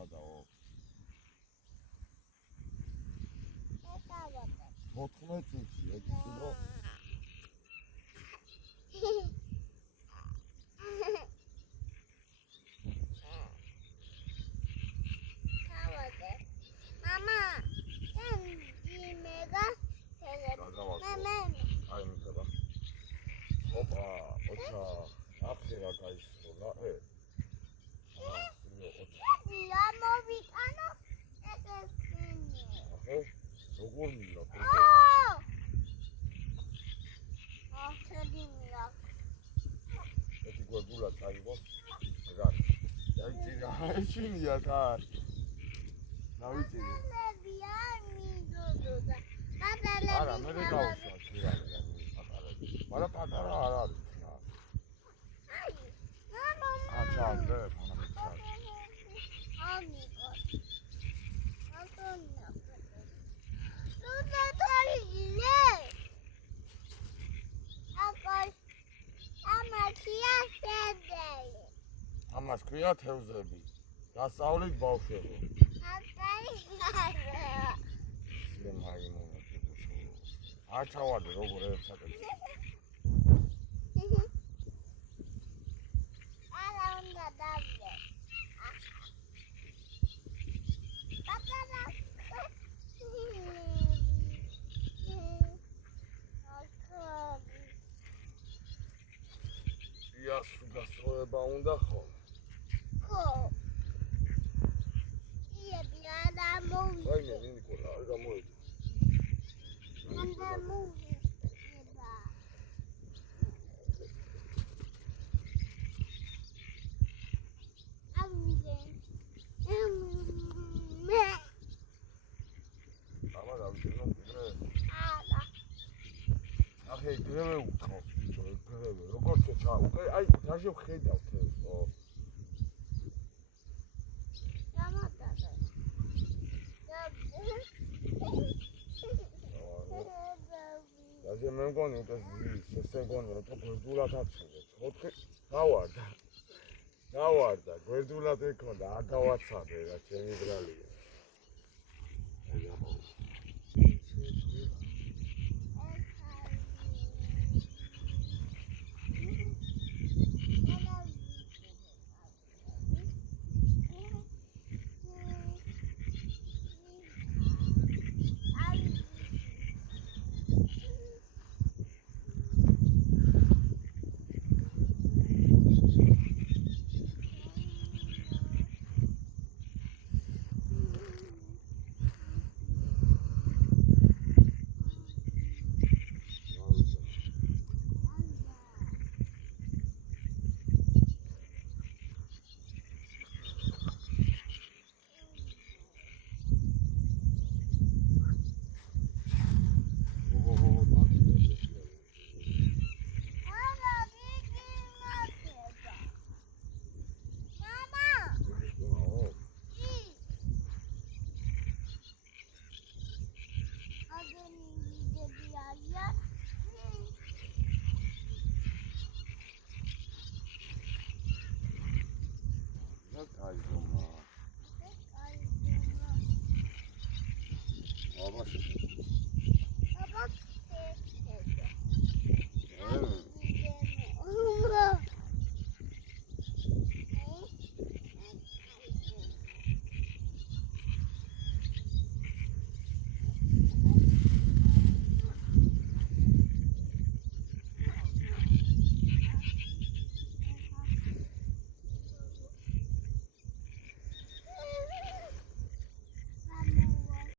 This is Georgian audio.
გადაო. 14 წუთი 6 კილო. Mama, sen mega აი მიწება. ოპა, ოჩა, ახლა გაისროლა, Я мовიტანო ესენი. როგორ მილა? ახლა ეთი გვერდულა წაიღო. რა. დაიჭირა, ეჩინია თან. დავიჭირე. არა, მე ვერ გავუშვა ქირალი. მაგრამ პატარა არ არის რა. აჩა, ამდე, ფანამეჩა. ამიკო. აკონა. ნუ ამას ქვია თევზები. დასავლით ბავშვებო. აჩავადე როგორ ეცაკეთ. არა უნდა დავდე. პაპარა. იას გასწრება უნდა ხო? ხო. იები არა მოვიდა. ვაიმე ნიკოლა არ გამოიძე. მანდა მოვიდა. აბა დავიჭირო კიდე. არა. ახლა გრევე უთხო, ბიჭო, გრევე. როგორ ჩა, უკვე აი დაჟე ვხედავ თევზს, ხო? გამოდადე. დაჟე მე მგონი უკვე ესე მგონი რომ გვერდულად აცილე. 4 გავარდა. გავარდა, გვერდულად ეკონდა, არ გავაცადე რა ჩემი ბრალია.